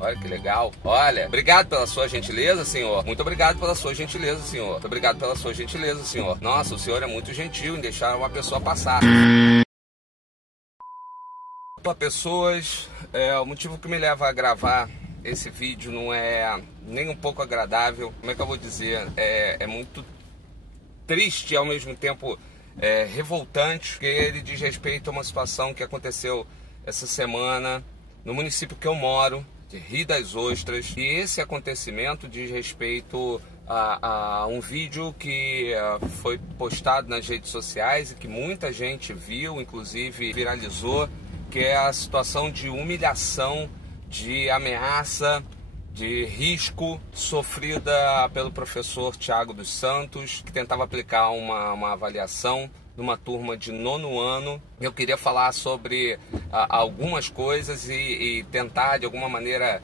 Olha que legal. Olha, obrigado pela sua gentileza, senhor. Muito obrigado pela sua gentileza, senhor. Muito obrigado pela sua gentileza, senhor. Nossa, o senhor é muito gentil em deixar uma pessoa passar. Para pessoas, o motivo que me leva a gravar esse vídeo não é nem um pouco agradável. Como é que eu vou dizer? É muito triste e ao mesmo tempo revoltante, porque ele diz respeito a uma situação que aconteceu essa semana no município que eu moro, de Rio das Ostras. E esse acontecimento diz respeito a um vídeo que foi postado nas redes sociais e que muita gente viu, inclusive viralizou, que é a situação de humilhação, de ameaça, de risco sofrida pelo professor Thiago dos Santos, que tentava aplicar uma avaliação numa turma de 9º ano. Eu queria falar sobre algumas coisas e tentar de alguma maneira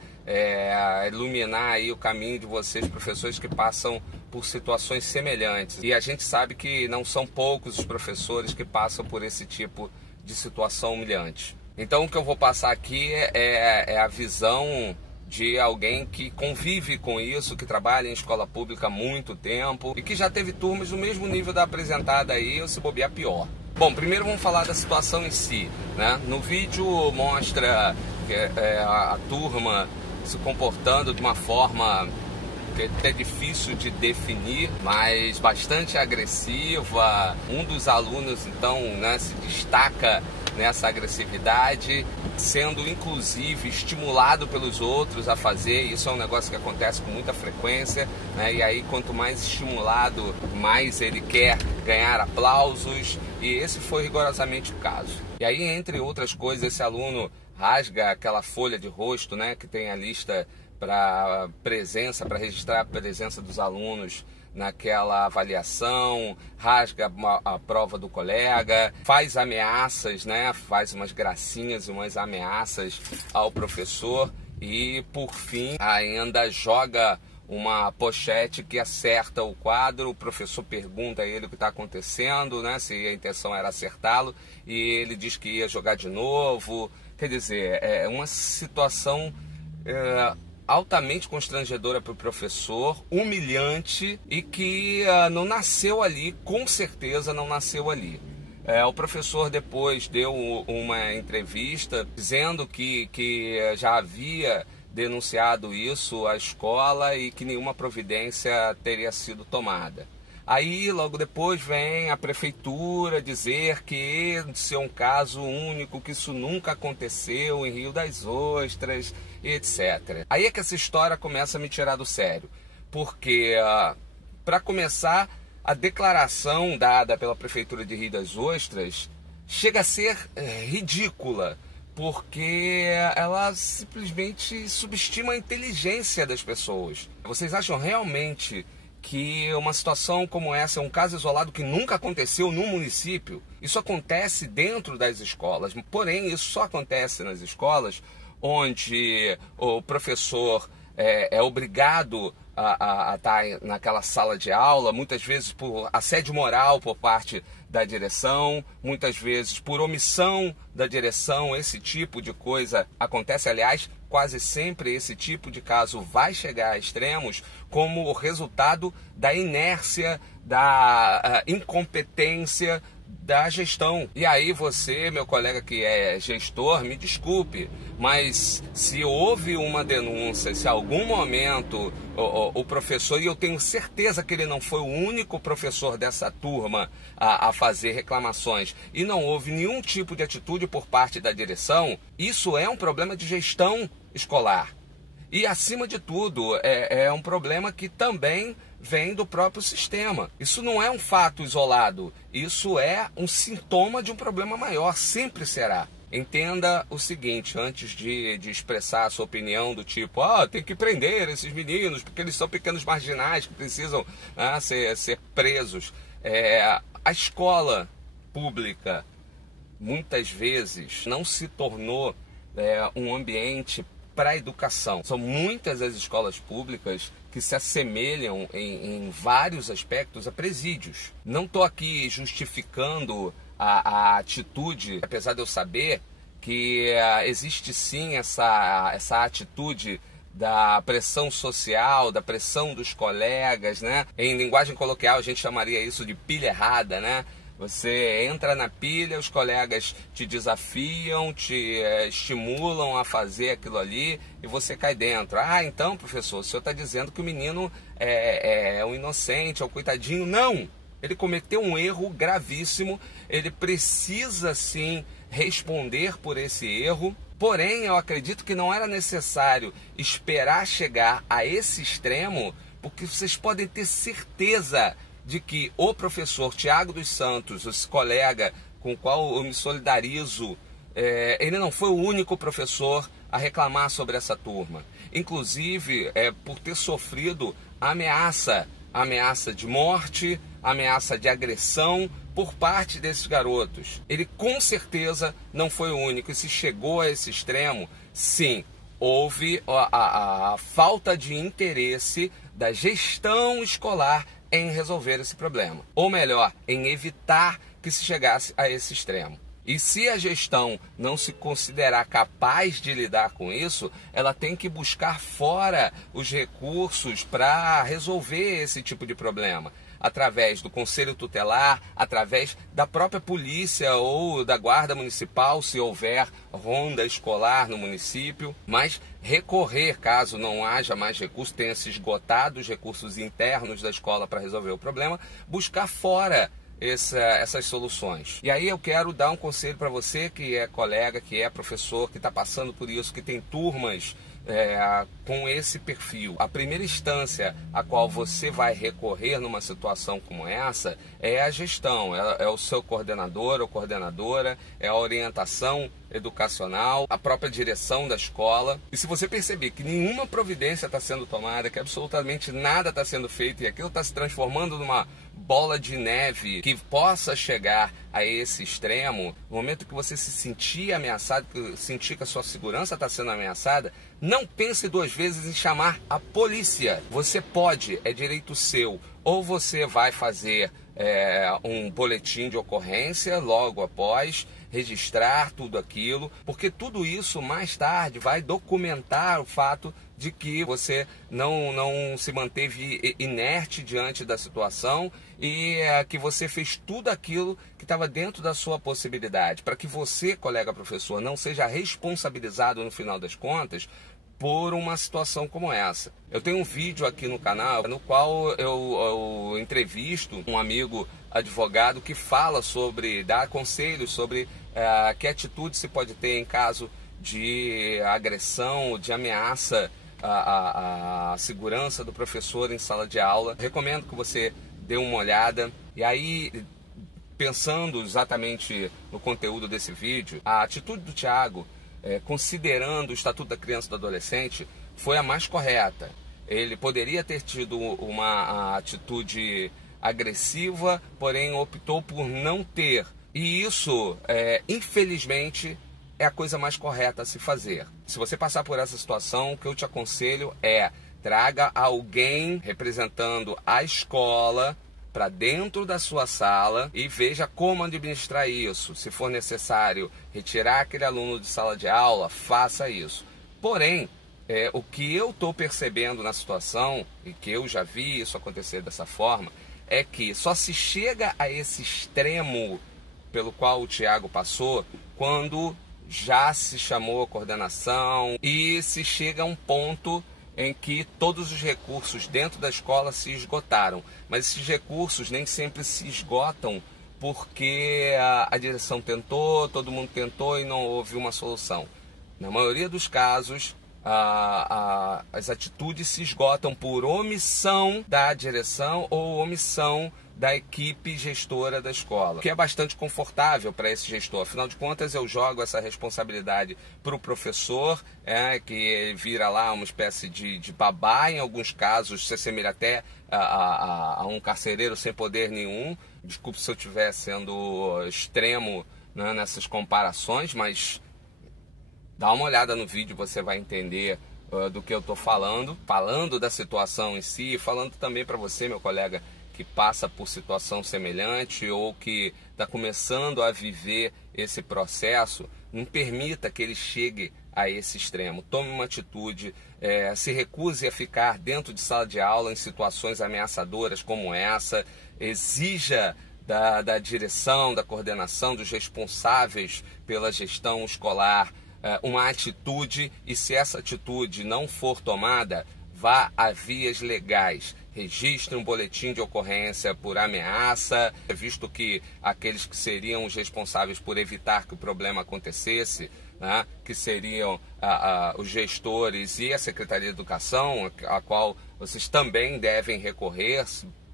iluminar aí o caminho de vocês, professores que passam por situações semelhantes. E a gente sabe que não são poucos os professores que passam por esse tipo de situação humilhante. Então o que eu vou passar aqui é a visão de alguém que convive com isso, que trabalha em escola pública há muito tempo e que já teve turmas do mesmo nível da apresentada aí, ou se bobear pior. Bom, primeiro vamos falar da situação em si, né? No vídeo mostra a turma se comportando de uma forma que é difícil de definir, mas bastante agressiva. Um dos alunos então, né, se destaca nessa agressividade, sendo inclusive estimulado pelos outros a fazer. Isso é um negócio que acontece com muita frequência, né? E aí quanto mais estimulado, mais ele quer ganhar aplausos, e esse foi rigorosamente o caso. E aí, entre outras coisas, esse aluno rasga aquela folha de rosto, né, que tem a lista para registrar a presença dos alunos naquela avaliação, rasga a prova do colega, faz ameaças, né? Faz umas gracinhas e umas ameaças ao professor e, por fim, ainda joga uma pochete que acerta o quadro. O professor pergunta a ele o que está acontecendo, né? Se a intenção era acertá-lo, e ele diz que ia jogar de novo. Quer dizer, é uma situação altamente constrangedora para o professor, humilhante, e que não nasceu ali, com certeza não nasceu ali. O professor depois deu uma entrevista dizendo que já havia denunciado isso à escola e que nenhuma providência teria sido tomada. Aí, logo depois, vem a prefeitura dizer que isso é um caso único, que isso nunca aconteceu em Rio das Ostras, etc. Aí é que essa história começa a me tirar do sério. Porque, para começar, a declaração dada pela prefeitura de Rio das Ostras chega a ser ridícula, porque ela simplesmente subestima a inteligência das pessoas. Vocês acham realmente que uma situação como essa é um caso isolado que nunca aconteceu num município? Isso acontece dentro das escolas, porém isso só acontece nas escolas onde o professor é obrigado a estar naquela sala de aula, muitas vezes por assédio moral por parte da direção, muitas vezes por omissão da direção. Esse tipo de coisa acontece, aliás, quase sempre esse tipo de caso vai chegar a extremos como o resultado da inércia, da incompetência da gestão. E aí você, meu colega que é gestor, me desculpe, mas se houve uma denúncia, se em algum momento o professor, e eu tenho certeza que ele não foi o único professor dessa turma a fazer reclamações, e não houve nenhum tipo de atitude por parte da direção, isso é um problema de gestão escolar. E, acima de tudo, é um problema que também vem do próprio sistema. Isso não é um fato isolado, isso é um sintoma de um problema maior, sempre será. Entenda o seguinte, antes de expressar a sua opinião do tipo, tem que prender esses meninos, porque eles são pequenos marginais que precisam ser presos. A escola pública, muitas vezes, não se tornou um ambiente para a educação. São muitas as escolas públicas que se assemelham em vários aspectos a presídios. Não estou aqui justificando a atitude, apesar de eu saber que existe sim essa atitude da pressão social, da pressão dos colegas, né? Em linguagem coloquial a gente chamaria isso de pilha errada, né? Você entra na pilha, os colegas te desafiam, te estimulam a fazer aquilo ali e você cai dentro. Ah, então, professor, o senhor está dizendo que o menino é um inocente, é um coitadinho. Não! Ele cometeu um erro gravíssimo, ele precisa sim responder por esse erro. Porém, eu acredito que não era necessário esperar chegar a esse extremo, porque vocês podem ter certeza de que o professor Tiago dos Santos, esse colega com o qual eu me solidarizo, ele não foi o único professor a reclamar sobre essa turma. Inclusive, por ter sofrido ameaça de morte, ameaça de agressão por parte desses garotos. Ele com certeza não foi o único. E se chegou a esse extremo, sim, houve a falta de interesse da gestão escolar em resolver esse problema. Ou melhor, em evitar que se chegasse a esse extremo. E se a gestão não se considerar capaz de lidar com isso, ela tem que buscar fora os recursos para resolver esse tipo de problema. Através do conselho tutelar, através da própria polícia ou da guarda municipal, se houver ronda escolar no município. Mas recorrer, caso não haja mais recursos, tenha se esgotado os recursos internos da escola para resolver o problema, buscar fora essas soluções. E aí eu quero dar um conselho para você que é colega, que é professor, que está passando por isso, que tem turmas com esse perfil. A primeira instância a qual você vai recorrer numa situação como essa é a gestão, é o seu coordenador ou coordenadora, é a orientação educacional, a própria direção da escola. E se você perceber que nenhuma providência está sendo tomada, que absolutamente nada está sendo feito e aquilo está se transformando numa bola de neve que possa chegar a esse extremo, no momento que você se sentir ameaçado, que sentir que a sua segurança está sendo ameaçada, não pense duas vezes em chamar a polícia. Você pode, é direito seu, ou você vai fazer um boletim de ocorrência logo após, registrar tudo aquilo, porque tudo isso mais tarde vai documentar o fato de que você não se manteve inerte diante da situação e que você fez tudo aquilo que estava dentro da sua possibilidade, para que você, colega professor, não seja responsabilizado no final das contas por uma situação como essa. Eu tenho um vídeo aqui no canal no qual eu entrevisto um amigo advogado que fala sobre, dá conselhos sobre que atitude se pode ter em caso de agressão, de ameaça à segurança do professor em sala de aula. Recomendo que você dê uma olhada. E aí, pensando exatamente no conteúdo desse vídeo, a atitude do Tiago, considerando o Estatuto da Criança e do Adolescente, foi a mais correta. Ele poderia ter tido uma atitude agressiva, porém optou por não ter. E isso, infelizmente, é a coisa mais correta a se fazer. Se você passar por essa situação, o que eu te aconselho é traga alguém representando a escola para dentro da sua sala e veja como administrar isso. Se for necessário retirar aquele aluno de sala de aula, faça isso. Porém, o que eu estou percebendo na situação, e que eu já vi isso acontecer dessa forma, é que só se chega a esse extremo pelo qual o Tiago passou quando já se chamou a coordenação e se chega a um ponto em que todos os recursos dentro da escola se esgotaram. Mas esses recursos nem sempre se esgotam porque a direção tentou, todo mundo tentou e não houve uma solução. Na maioria dos casos, as atitudes se esgotam por omissão da direção ou omissão da equipe gestora da escola, que é bastante confortável para esse gestor. Afinal de contas, eu jogo essa responsabilidade para o professor, que vira lá uma espécie de babá, em alguns casos se assemelha até a um carcereiro sem poder nenhum. Desculpe se eu estiver sendo extremo, né, nessas comparações, mas dá uma olhada no vídeo, você vai entender do que eu estou falando da situação em si, falando também para você, meu colega, que passa por situação semelhante ou que está começando a viver esse processo. Não permita que ele chegue a esse extremo. Tome uma atitude, se recuse a ficar dentro de sala de aula em situações ameaçadoras como essa. Exija da direção, da coordenação, dos responsáveis pela gestão escolar uma atitude, e se essa atitude não for tomada, vá a vias legais. Registre um boletim de ocorrência por ameaça, visto que aqueles que seriam os responsáveis por evitar que o problema acontecesse, né, que seriam os gestores e a Secretaria de Educação, a qual vocês também devem recorrer,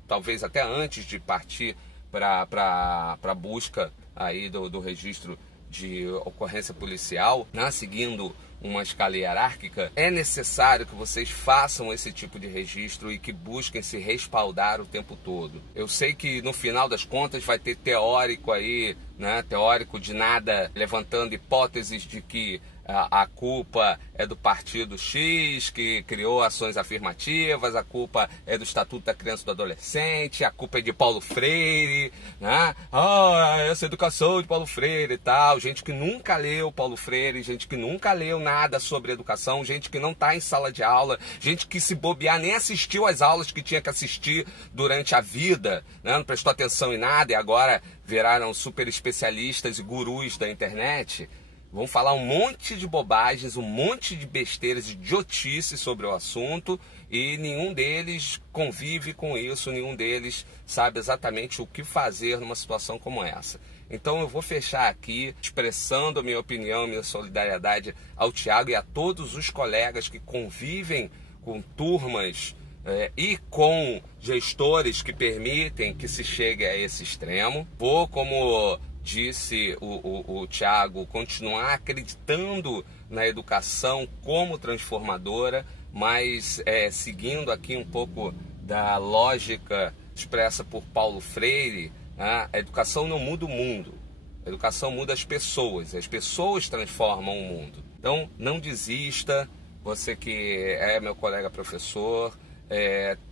talvez até antes de partir para a busca aí do registro de ocorrência policial, né, seguindo uma escala hierárquica. É necessário que vocês façam esse tipo de registro e que busquem se respaldar o tempo todo. Eu sei que no final das contas vai ter teórico aí, né, teórico de nada, levantando hipóteses de que a culpa é do partido X, que criou ações afirmativas, a culpa é do Estatuto da Criança e do Adolescente, a culpa é de Paulo Freire, né? Essa educação de Paulo Freire e tal. Gente que nunca leu Paulo Freire, gente que nunca leu nada sobre educação, gente que não está em sala de aula, gente que, se bobear, nem assistiu às aulas que tinha que assistir durante a vida, né? Não prestou atenção em nada e agora viraram super especialistas e gurus da internet. Vão falar um monte de bobagens, um monte de besteiras, de idiotices sobre o assunto, e nenhum deles convive com isso, nenhum deles sabe exatamente o que fazer numa situação como essa. Então eu vou fechar aqui expressando a minha opinião, minha solidariedade ao Thiago e a todos os colegas que convivem com turmas e com gestores que permitem que se chegue a esse extremo. Vou, como disse o Thiago, continuar acreditando na educação como transformadora, mas seguindo aqui um pouco da lógica expressa por Paulo Freire, a educação não muda o mundo, a educação muda as pessoas transformam o mundo. Então não desista, você que é meu colega professor,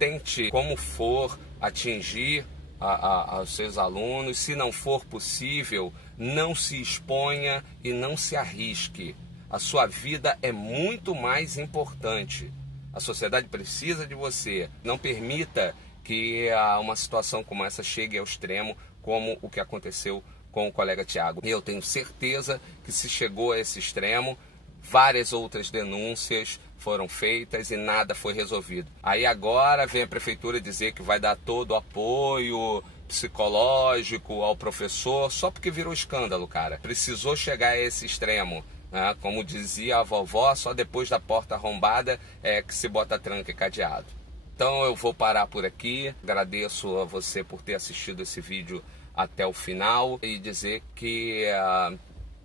tente como for atingir aos seus alunos. Se não for possível, não se exponha e não se arrisque. A sua vida é muito mais importante. A sociedade precisa de você. Não permita que uma situação como essa chegue ao extremo, como o que aconteceu com o colega Thiago. Eu tenho certeza que, se chegou a esse extremo, várias outras denúncias foram feitas e nada foi resolvido. Aí agora vem a prefeitura dizer que vai dar todo o apoio psicológico ao professor, só porque virou escândalo, cara. Precisou chegar a esse extremo, né? Como dizia a vovó, só depois da porta arrombada é que se bota tranca e cadeado. Então eu vou parar por aqui. Agradeço a você por ter assistido esse vídeo até o final e dizer que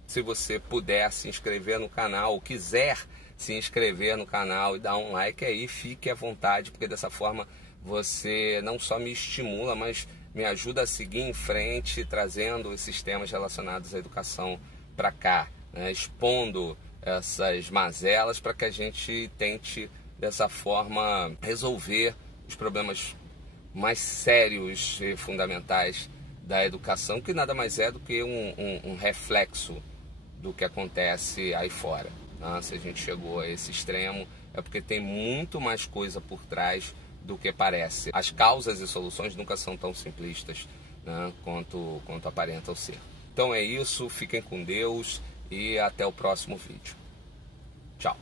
se você puder se inscrever no canal, ou quiser se inscrever no canal e dar um like aí, fique à vontade, porque dessa forma você não só me estimula, mas me ajuda a seguir em frente, trazendo esses temas relacionados à educação para cá, né? Expondo essas mazelas para que a gente tente, dessa forma, resolver os problemas mais sérios e fundamentais da educação, que nada mais é do que um reflexo do que acontece aí fora. Se a gente chegou a esse extremo, é porque tem muito mais coisa por trás do que parece. As causas e soluções nunca são tão simplistas, né, quanto aparentam ser. Então é isso, fiquem com Deus e até o próximo vídeo. Tchau.